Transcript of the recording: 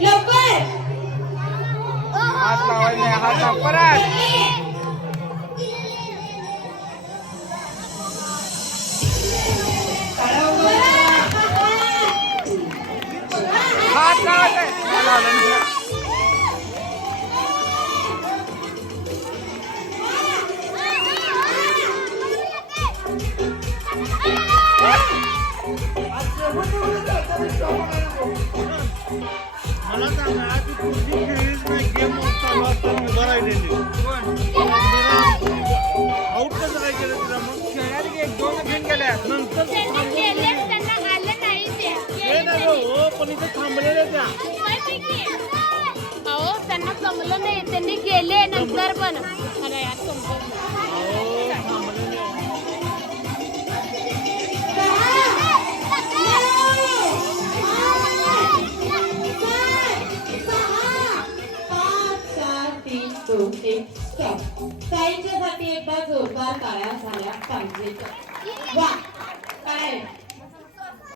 लवकर हात लावायला नाही, हात लाव परत. हात लावायचा आहे. लावलं नाही. मला सांगा आधी तुझी खेळलीच नाही गेम चालू असताना उभा राहिलेली आउट कसं काय केलं तिला मग खेळण्यात एक दोन घेऊन गेल्या. नंतर त्यांनी केले त्यांना आलं नाही ते हे नाही हो पण इथे थांबलेल्या त्या अहो त्यांना जमलं नाही त्यांनी गेले नंतर पण अरे यार समजलं अहो थांबलेल्या ताईंच्यासाठी एकदा जोरदार टाळ्या झाल्या पाहिजे. वा